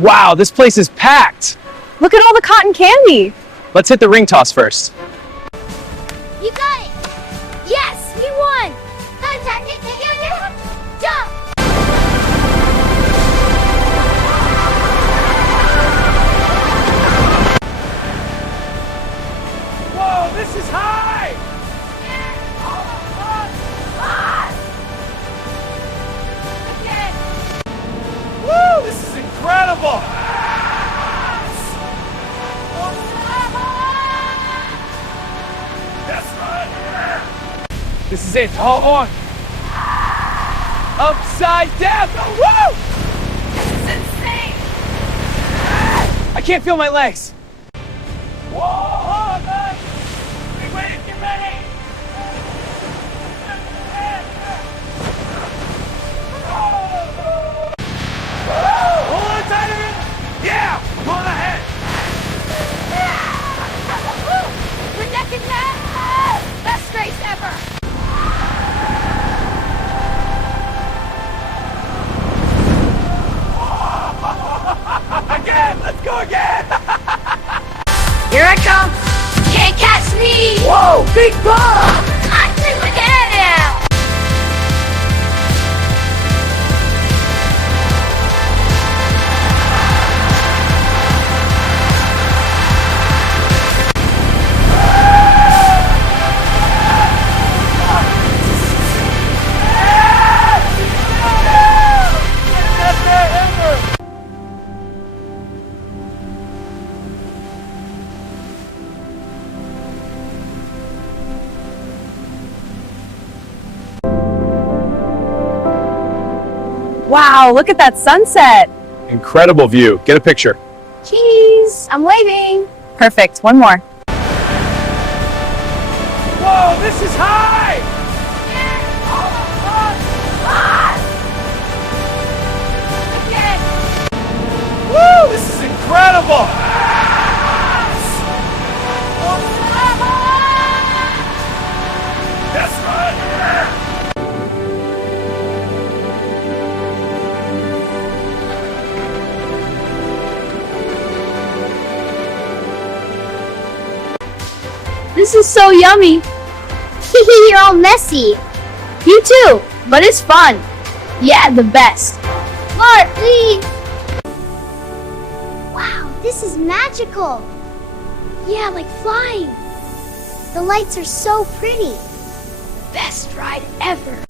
Wow, this place is packed. Look at all the cotton candy. Let's hit the ring toss first. You got it! Yes, we won! Jump! Whoa, this is high! Woo, this is incredible! This is it. Hold on. Upside down. Woo! This is insane! I can't feel my legs. Whoa, man. Get ready. Hold on tight. Yeah, go on ahead. We're neck and neck! Best race ever! Again, let's go again. Here I come! Can't catch me! Whoa, big ball. I'm doing it now! Wow, look at that sunset. Incredible view. Get a picture. Cheese. I'm waving. Perfect. One more. Whoa, this is high. Woo, this is incredible. That's right. This is so yummy! You're all messy! You too, but it's fun! Yeah, the best! Mark, please! Wow, this is magical! Yeah, like flying! The lights are so pretty! Best ride ever!